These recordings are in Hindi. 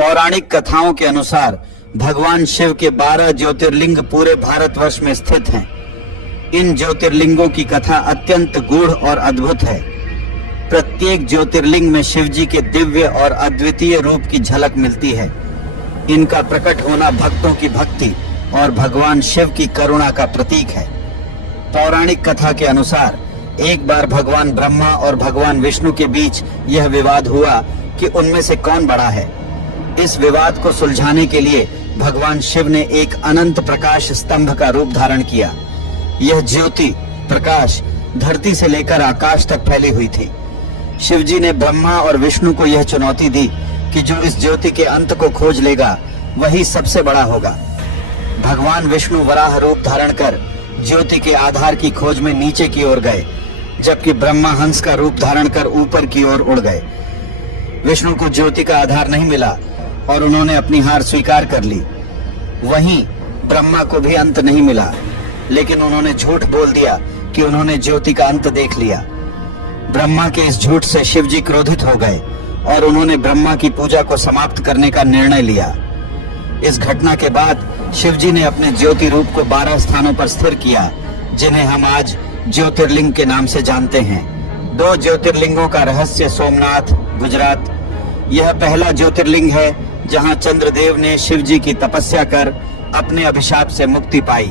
पौराणिक कथाओं के अनुसार भगवान शिव के 12 ज्योतिर्लिंग पूरे भारतवर्ष में स्थित हैं। इन ज्योतिर्लिंगों की कथा अत्यंत गूढ़ और अद्भुत है। प्रत्येक ज्योतिर्लिंग में शिव जी के दिव्य और अद्वितीय रूप की झलक मिलती है। इनका प्रकट होना भक्तों की भक्ति और भगवान शिव की करुणा का प्रतीक है। पौराणिक कथा के अनुसार एक बार भगवान ब्रह्मा और भगवान विष्णु के बीच यह विवाद हुआ कि उनमें से कौन बड़ा है। इस विवाद को सुलझाने के लिए भगवान शिव ने एक अनंत प्रकाश स्तंभ का रूप धारण किया। यह ज्योति प्रकाश धरती से लेकर आकाश तक फैली हुई थी। शिव जी ने ब्रह्मा और विष्णु को यह चुनौती दी कि जो इस ज्योति के अंत को खोज लेगा वही सबसे बड़ा होगा। भगवान विष्णु वराह रूप धारण कर ज्योति के आधार की खोज में नीचे की ओर गए, जबकि ब्रह्मा हंस का रूप धारण कर ऊपर की ओर उड़ गए। विष्णु को ज्योति का आधार नहीं मिला और उन्होंने अपनी हार स्वीकार कर ली। वहीं ब्रह्मा को भी अंत नहीं मिला, लेकिन उन्होंने झूठ बोल दिया कि उन्होंने ज्योति का अंत देख लिया। ब्रह्मा के इस झूठ से शिव जी क्रोधित हो गए और उन्होंने ब्रह्मा की पूजा को समाप्त करने का निर्णय लिया। इस घटना के बाद शिव जी ने अपने ज्योति रूप को 12 स्थानों पर स्थिर किया, जिन्हें हम आज ज्योतिर्लिंग के नाम से जानते हैं। 2 ज्योतिर्लिंगों का रहस्य। सोमनाथ, गुजरात। यह पहला ज्योतिर्लिंग है जहां चंद्रदेव ने शिव जी की तपस्या कर अपने अभिशाप से मुक्ति पाई।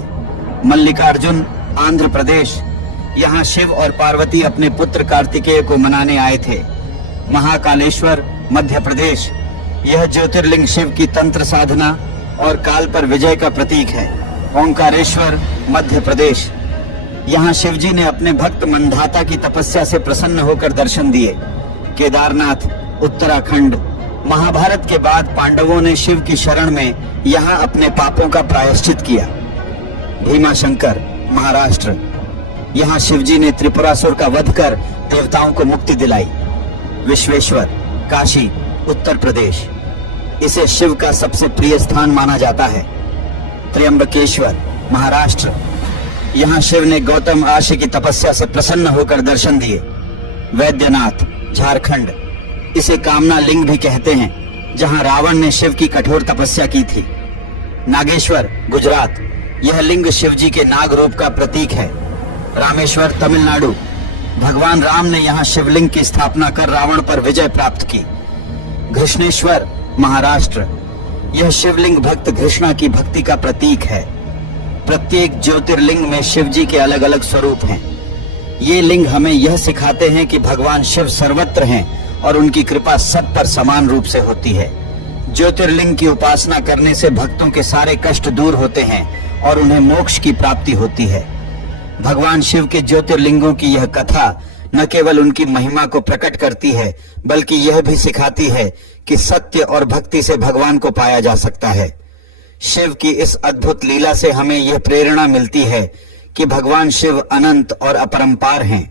मल्लिकार्जुन, आंध्र प्रदेश। यहाँ शिव और पार्वती अपने पुत्र कार्तिकेय को मनाने आए थे। महाकालेश्वर, मध्य प्रदेश। यह ज्योतिर्लिंग शिव की तंत्र साधना और काल पर विजय का प्रतीक है। ओंकारेश्वर, मध्य प्रदेश। यहाँ शिव जी ने अपने भक्त मंधाता की तपस्या से प्रसन्न होकर दर्शन दिए। केदारनाथ, उत्तराखंड। महाभारत के बाद पांडवों ने शिव की शरण में यहाँ अपने पापों का प्रायश्चित किया। भीमाशंकर, महाराष्ट्र। यहाँ शिव जी ने त्रिपुरासुर का वध कर देवताओं को मुक्ति दिलाई। विश्वेश्वर, काशी, उत्तर प्रदेश। इसे शिव का सबसे प्रिय स्थान माना जाता है। त्र्यंबकेश्वर, महाराष्ट्र। यहाँ शिव ने गौतम ऋषि की तपस्या से प्रसन्न होकर दर्शन दिए। वैद्यनाथ, झारखंड। इसे कामना लिंग भी कहते हैं, जहाँ रावण ने शिव की कठोर तपस्या की थी। नागेश्वर, गुजरात। यह लिंग शिव जी के नाग रूप का प्रतीक है। रामेश्वर, तमिलनाडु। भगवान राम ने यहाँ शिवलिंग की स्थापना कर रावण पर विजय प्राप्त की। घृष्णेश्वर, महाराष्ट्र। यह शिवलिंग भक्त घृष्णा की भक्ति का प्रतीक है। प्रत्येक ज्योतिर्लिंग में शिव जी के अलग अलग स्वरूप हैं। ये लिंग हमें यह सिखाते हैं कि भगवान शिव सर्वत्र हैं और उनकी कृपा सब पर समान रूप से होती है। ज्योतिर्लिंग की उपासना करने से भक्तों के सारे कष्ट दूर होते हैं और उन्हें मोक्ष की प्राप्ति होती है। भगवान शिव के ज्योतिर्लिंगों की यह कथा न केवल उनकी महिमा को प्रकट करती है, बल्कि यह भी सिखाती है कि सत्य और भक्ति से भगवान को पाया जा सकता है। शिव की इस अद्भुत लीला से हमें यह प्रेरणा मिलती है कि भगवान शिव अनंत और अपरंपार हैं।